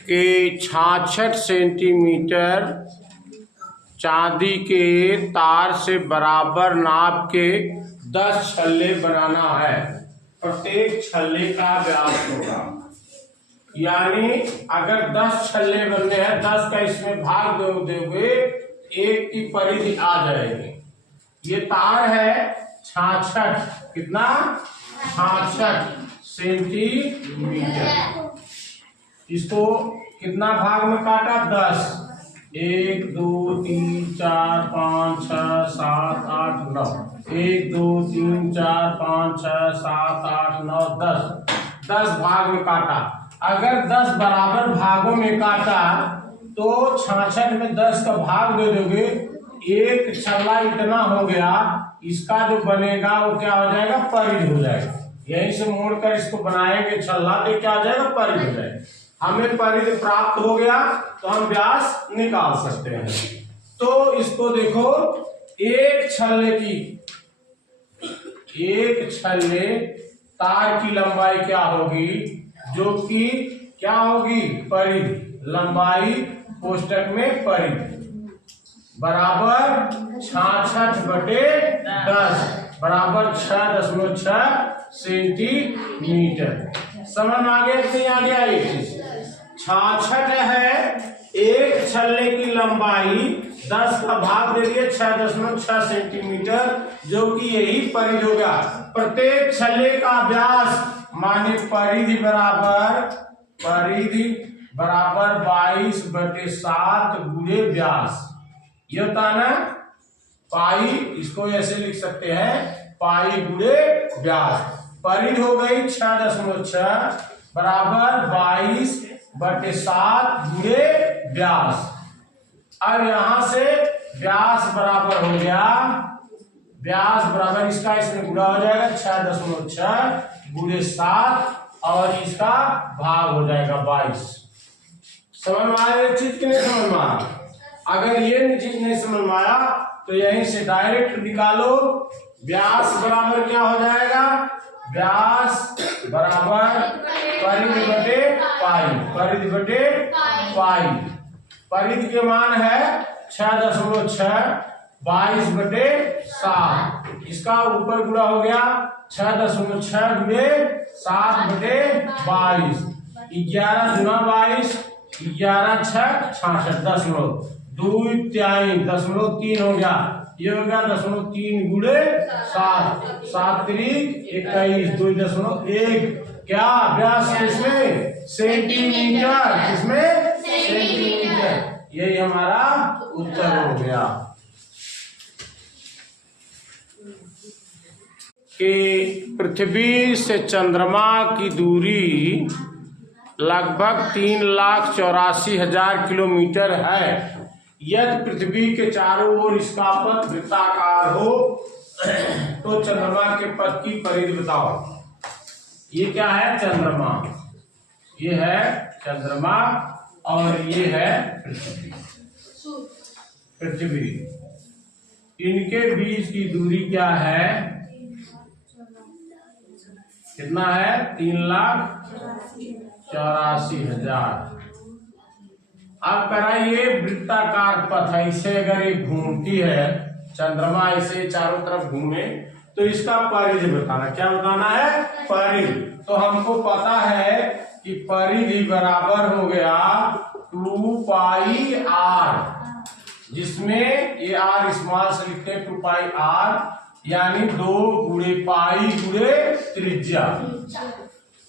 के 66 सेंटीमीटर चांदी के तार से बराबर नाप के 10 छल्ले बनाना है। प्रत्येक छल्ले का व्यास होगा, यानी अगर 10 छल्ले बनने हैं, 10 का इसमें भाग दोगे, 1 की परिधि आ जाएगी। ये तार है 66, कितना 66 सेंटीमीटर। इसको कितना भाग में काटा, 10, 1 2 3 4 5 6 7 8 9, 1 2 3 4 5 6 7 8 9 10 भाग में काटा। अगर 10 बराबर भागों में काटा तो 66 में 10 का भाग दे दोगे, एक छल्ला इतना हो गया, इसका जो बनेगा वो क्या हो जाएगा, परिधि हो जाएगा। यहीं से मोड़कर इसको बनाएंगे छल्ला, तो क्या हो जाएगा, परिधि हो जाएगा। हमें परिधि प्राप्त हो गया तो हम व्यास निकाल सकते हैं। तो इसको देखो, एक छल्ले तार की लंबाई क्या होगी, जो कि क्या होगी, परिधि, लंबाई कोष्टक में परिधि बराबर 66/10 बराबर 6.6 सेंटीमीटर। समझ में आ गया कि नहीं आ गया? ये चीज 66 है, एक छल्ले की लंबाई 10 का भाग दे दिए 6.6 सेंटीमीटर, जो कि यही परिधि होगा। प्रत्येक छल्ले का व्यास माने परिधि बराबर 22/7 गुणे व्यास। ये होता है ना पाई, इसको ऐसे लिख सकते हैं, पाई गुणे व्यास। परिधि हो गई 6.6 बराबर 22/7 गुणे व्यास। अब यहां से व्यास बराबर हो गया, व्यास बराबर इसका इसमें गुणा हो जाएगा 6.6 गुणे 7 और इसका भाग हो जाएगा 22। समझ में आया चीज कि नहीं समझ में आया? अगर ये चीज नहीं समझ में आया तो यहीं से डायरेक्ट निकालो। व्यास बराबर क्या हो जाएगा, व्यास बराबर परिधि बटे पाई, परिधि बटे पाई। परिधि के मान है 6.6 22/7, इसका ऊपर गुणा हो गया 6.6 गुणे 7/22, 11 गुना 22, 11 6 66, 2.3 हो गया। ये हो गया 0.3 गुणे 7, 7 3 21, 2.1। क्या व्यास किसमें, सेंटीमीटर, किसमें, सेंटीमीटर। यही हमारा उत्तर हो गया कि पृथ्वी से चंद्रमा की दूरी लगभग 3,84,000 किलोमीटर है। यदि पृथ्वी के चारों ओर इसका पथ वृत्ताकार हो तो चंद्रमा के पथ की परिधि बताओ। ये क्या है, चंद्रमा, ये है चंद्रमा और ये है पृथ्वी। इनके बीच की दूरी क्या है, कितना है, 3,84,000। अब कराइए वृत्ताकार पथ है, इसे अगर ये घूमती है, चंद्रमा इसे चारों तरफ घूमे तो इसका परिधि बताना। क्या बताना है, परिधि। तो हमको पता है कि परिधि बराबर हो गया 2πr, जिसमें ये r स्मॉल से लिखते हैं 2πr, यानी 2 गुणे पाई गुणे त्रिज्या।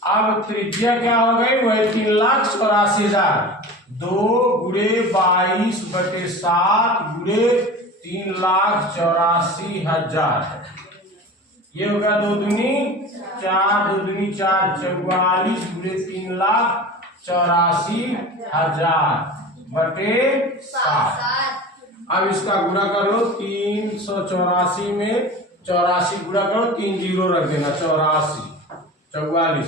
अब त्रिज्या क्या हो गई, वही 3,84,000, 2 गुणे 22/7 गुणे 3,84,000। ये होगा 2 दूनी 4, 2 दूनी 4, 44 गुणे 3,84,000/7। अब इसका गुणा करो, 384 में 84 गुणा करो, 3 जीरो रख देना, 84, 44,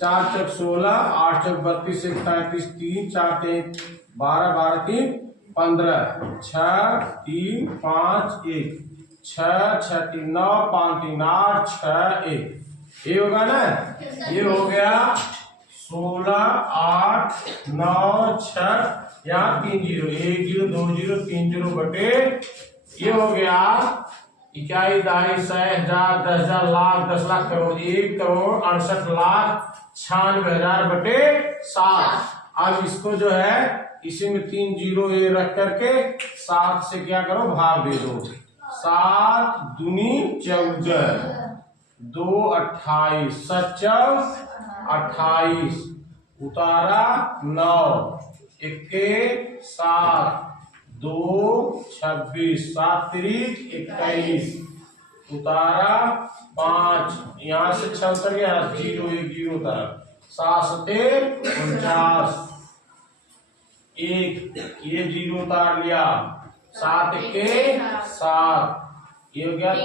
4 चौक 16, 8 चौक 32, 1 33, 3 4 3 12, 12 3 15, 6 3 5 1, 6 6 3 9, 5 3 8, 6 1। ये होगा ना, ये हो गया 16 8 9 6 यहाँ 3 0 1 0 2 0 3 0 बटे ये हो गया इकाई दहाई सौ हजार 10,000 लाख 10 लाख करोड़ 1 करोड़ 68 लाख 96,000 बटे 7। अब इसको जो है इसी में 3 जीरो ये रख करके 7 से क्या करो भाग दे दो। 7 दूनी 14 2 28 7 28 उतारा 9 इक्के 7 2 26 7 3 21 उतारा 5 यहाँ से 6 उतर गया 0 1 0 उतारा 7 7 49 1 ये 0 उतार लिया 7 के 7 ये हो गया 3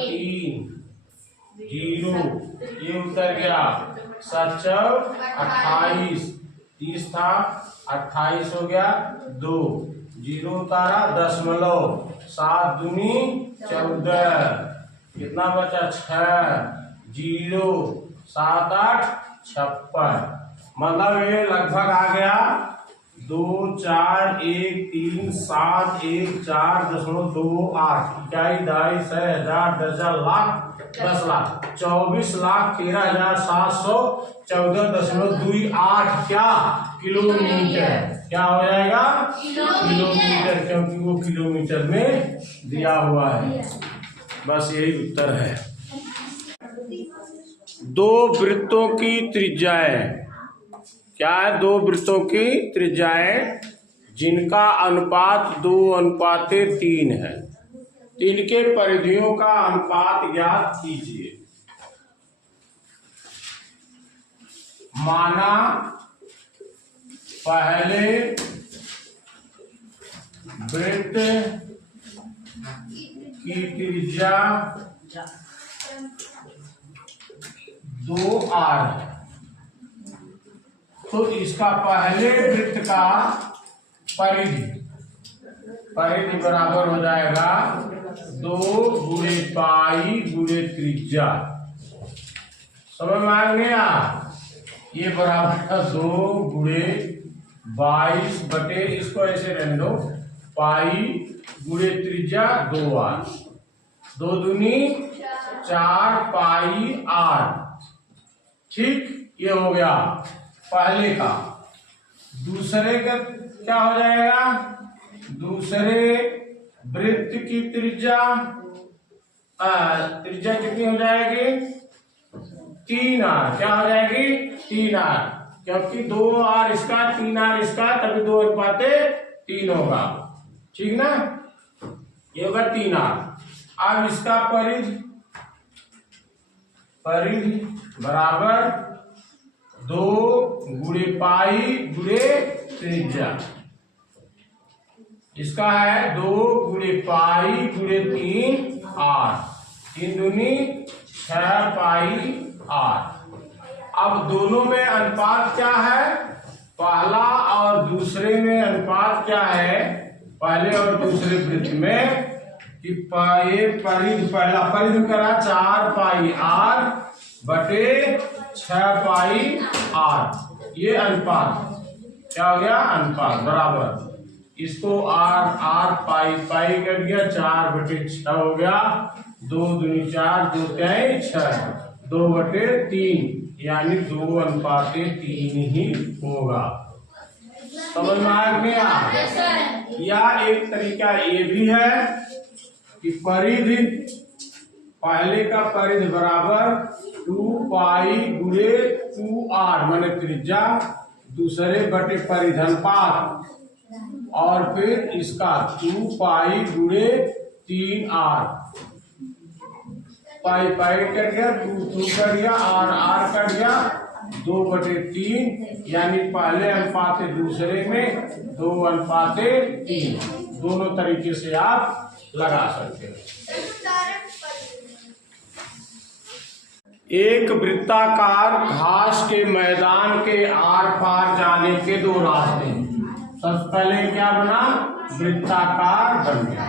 0 ये उतर गया 7 28 30 था 28 हो गया 2 0 उतारा 10 7 दूनी 14 कितना बचा 6 0 7 8 56 मतलब ये लगभग आ गया 2 4 1 3 7 1 4 0.28 इकाई दहाई सौ हजार 10,000 लाख 10 लाख 24 लाख 13,714.28 क्या किलोमीटर क्या हो जाएगा किलोमीटर क्योंकि वो किलोमीटर में दिया हुआ है। बस यही उत्तर है। दो वृत्तों की त्रिज्याएं क्या है? दो वृत्तों की त्रिज्याएं जिनका अनुपात 2:3 है, इनके परिधियों का अनुपात ज्ञात कीजिए। माना पहले वृत्त की त्रिज्या 2r है, तो इसका पहले वृत्त का परिधि बराबर हो जाएगा 2 गुणे पाई गुणे त्रिज्या। समझ में आ गया? ये बराबर था 2 गुणे 22 बटे इसको ऐसे रहने दो पाई गुणे त्रिज्या 2r 2 दूनी 4 पाई r। ठीक, ये हो गया पहले का। दूसरे का क्या हो जाएगा? दूसरे वृत्त की त्रिज्या कितनी हो जाएगी? 3r। क्या हो जाएगी? 3r, क्योंकि 2r इसका 3r इसका तभी 2:3 होगा। ठीक ना? ये होगा 3r। अब इसका परिधि बराबर 2 गुणे पाई गुणे त्रिज्या। इसका है 2 गुणे पाई गुणे 3r 3 दूनी 6 पाई r। अब दोनों में अनुपात क्या है? पहला और दूसरे में अनुपात क्या है? पहले और दूसरे वृत्त में कि पहला परिधि करा 4 पाई r बटे 6 पाई r। ये अनुपात क्या हो गया? अनुपात बराबर इसको r पाई पाई कर दिया 4 बटे 6 हो गया 2 दूनी 4 2 3 6 2/3 यानी 2:3 ही होगा। समझ में आ गया? या एक तरीका ये भी है कि परिधि पहले का परिधि बराबर 2 पाई गुणे 2r माने त्रिज्या, दूसरे बटे परिधि अनुपात, और फिर इसका 2 पाई गुणे 3r पाई पाई कट गया 2 कट गया r कट गया 2/3 यानी पहले अनुपात दूसरे में 2:3। दोनों तरीके से आप लगा सकते हैं। एक वृत्ताकार घास के मैदान के आर पार जाने के 2 रास्ते। सबसे पहले क्या बना? वृत्ताकार बन गया।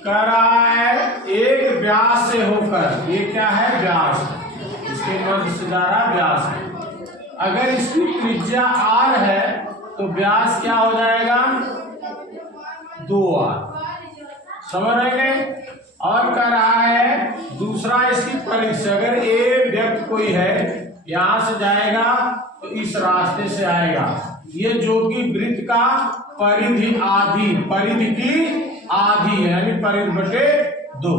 कह रहा है एक व्यास से होकर, ये क्या है? व्यास, इसके मध्य से जा रहा व्यास है। अगर इसकी त्रिज्या r है तो व्यास क्या हो जाएगा 2r। समझ रहे हैं। और कह रहा है दूसरा इसकी परिधि, अगर ए व्यक्ति कोई है यहां से जाएगा तो इस रास्ते से आएगा, ये जो कि वृत्त का परिधि आधी, परिधि की आधी है यानी परिधि बटे 2।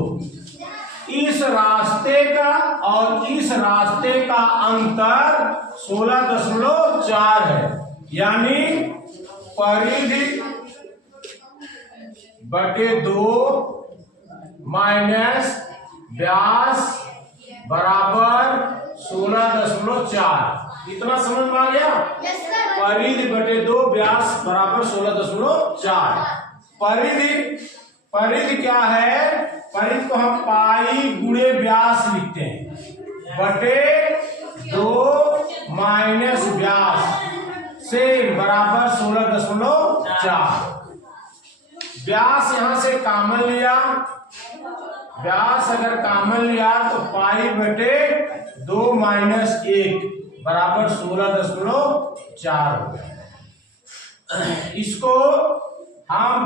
इस रास्ते का और इस रास्ते का अंतर 16.4 है, यानी परिधि बटे 2 माइनस व्यास बराबर 16.4। इतना समझ में आ गया। परिधि बटे 2 व्यास बराबर 16.4। परिधि क्या है, परिधि को हम पाई गुणे व्यास लिखते हैं, बटे 2 माइनस व्यास से बराबर 16.4। व्यास यहां से कॉमन लिया, व्यास अगर कॉमन लिया तो पाई बटे 2 माइनस 1 बराबर 16.4 हो गया। इसको हम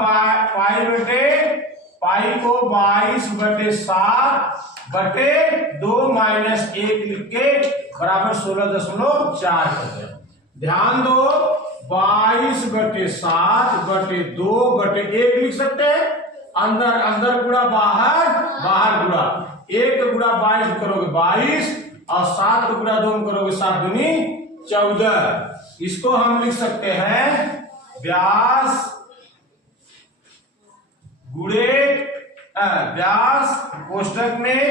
पाई को 22 बटे 7 बटे 2 माइनस 1 लिख के बराबर 16.4 कर दिया। ध्यान दो, 22 बटे 7 बटे 2 बटे 1 लिख सकते हैं। अंदर अंदर गुणा बाहर, बाहर गुणा। 1 का गुणा 22 करोगे 22 और 7 का गुणा 2 करोगे 7 दूनी 14। इसको हम लिख सकते हैं व्यास गुणे व्यास कोष्टक में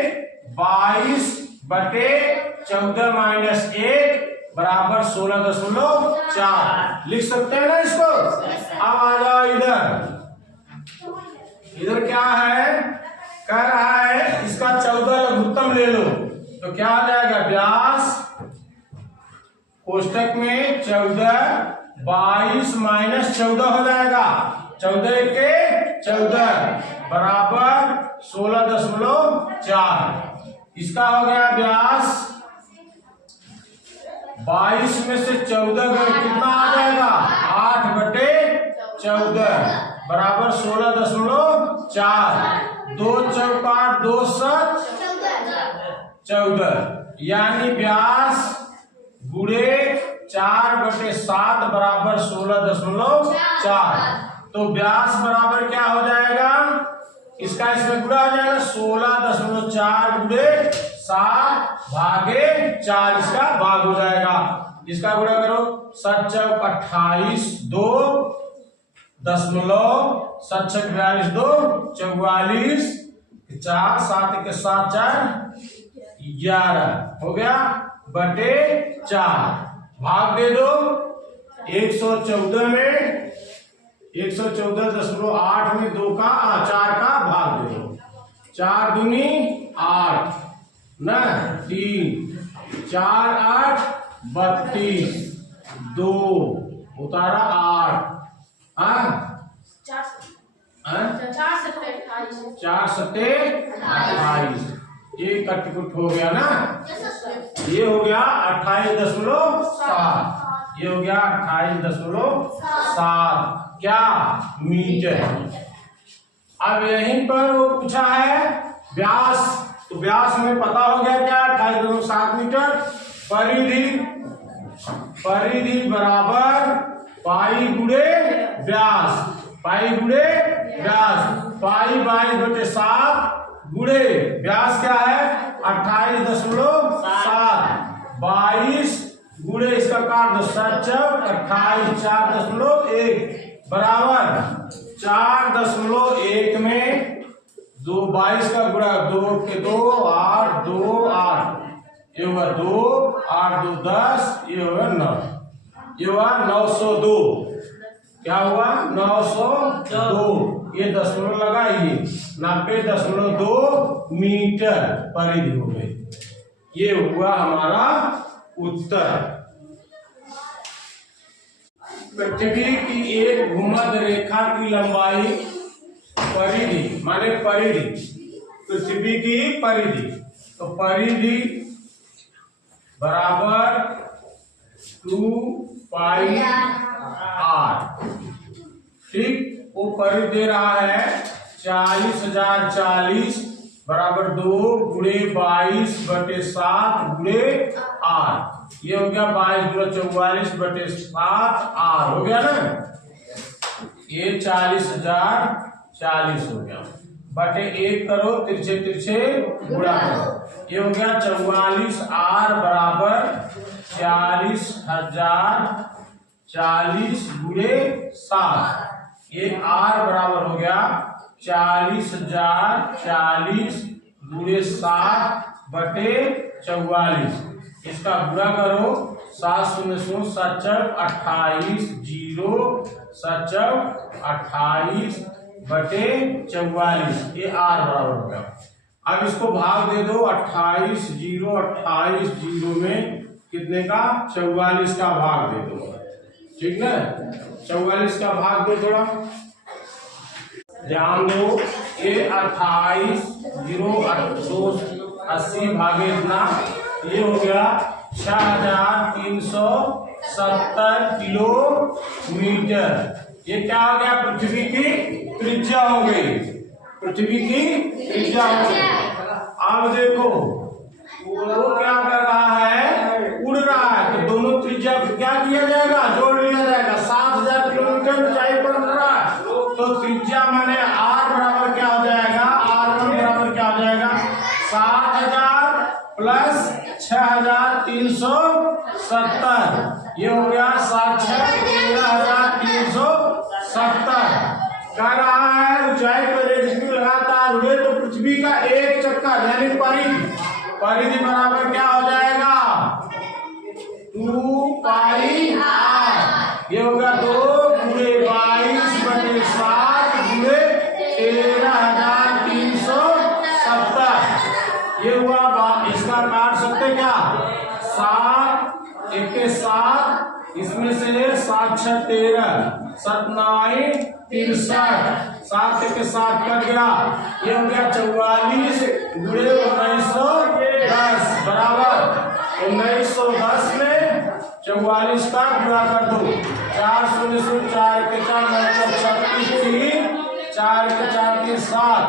22 बटे 14 माइनस 1 बराबर 16.4 लिख सकते हैं ना इसको। अब आ जाओ इधर, इधर क्या है, कह रहा है इसका 14 लघुत्तम ले लो तो क्या आ जाएगा, व्यास कोष्टक में 14 22 माइनस 14 हो जाएगा, 14 के 14 बराबर 16.4। इसका हो गया व्यास 22 में से 14 गए कितना आ जाएगा, 8 बटे 14 बराबर 16.4। 2 चौका 2 7 14, यानी व्यास गुणे 4 बटे 7 बराबर 16.4। तो व्यास बराबर क्या हो जाएगा, इसका इसमें गुणा हो जाएगा 16.4 गुणे 7 भागे 4, इसका भाग हो जाएगा। इसका गुणा करो 7 चौक 28, 2 दशमलव 7 छक 42, 2 44, 4 7 के 7 4 11 हो गया बटे 4। भाग दे दो 114 में 114.8 में 2 का 4 का भाग दे दो। 4 दूनी 8 न 3 4 8 32, 2 उतारा 8, 4 सत्ते 28, ये कटकुट हो गया ना, ये हो गया 28.7, ये हो गया 28.7 क्या मीटर। अब यहीं पर वो पूछा है व्यास, तो व्यास में पता हो गया क्या 28.7 मीटर। परिधि बराबर पाई गुणे व्यास, पाई गुणे व्यास, पाई 22 बटे 7 गुणे व्यास क्या है 28.7, 22 गुणे इसका काट दो 7 चौक 28, 4.1 बराबर 4.1 में 2 22 का गुणा 2 के 2 8 2 8, ये होगा 2 8 2 10, ये होगा 9, ये हुआ 902। क्या हुआ 902, ये दशमलव लगाइए 90.2 मीटर परिधि हो गई। ये हुआ हमारा उत्तर। पृथ्वी की एक भूमध्य रेखा की लंबाई परिधि माने परिधि, पृथ्वी की परिधि, तो परिधि बराबर 2 पाई r। ठीक, वो परिधि दे रहा है 40,040 बराबर 2 गुणे 22/7 गुणे r। ये हो गया 22×44/7 r हो गया ना। ये 40,040 हो गया बटे 1 करो, तिरछे तिरछे गुणा करो। ये हो गया 44r बराबर 40,040 गुणे 7। ये r बराबर हो गया 40,040 गुणे 7 बटे 44। इसका गुणा करो, 7 शून्य 7 चौक 28, 0 7 चौक 28 बटे 44। ये r बराबर हो गया। अब इसको भाग दे दो, 28 0 में कितने का 44 का भाग दे दो। ठीक ना, 44 का भाग दो थोड़ा ध्यान दो। ये 28 0 80 भागे इतना, ये हो गया 6,370 किलोमीटर। ये क्या हो गया, पृथ्वी की त्रिज्या हो गई, पृथ्वी की त्रिज्या हो गई। अब देखो वो क्या कर रहा है, उड़ रहा है, तो दोनों त्रिज्या क्या किया जाएगा, जोड़ लिया जाएगा। 7,000 किलोमीटर ऊंचाई पर उड़ रहा है, तो त्रिज्या माने r बराबर क्या हो जाएगा, r1 बराबर क्या हो जाएगा 7,000 प्लस 6,370। ये हो गया 13,370। कह रहा है ऊंचाई पर एक लगातार उड़े तो पृथ्वी का एक चक्कर यानी परिधि बराबर क्या हो जाएगा 2 पाई r। ये होगा 2 गुणे 22/7 गुणे 13,370। ये हुआ, इसका काट सकते क्या, 7 1 के 7, इसमें से 7 6 13, 7 9 63, 7 1 के 7 कट गया। ये हो गया 44 गुणे 1910 बराबर 1910 में 44 का गुणा कर दो। 4 शून्य 4 के 4 36 3 4 के 4 के 7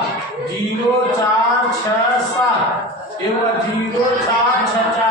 0 4 6 7। ये हुआ 0 4 6 4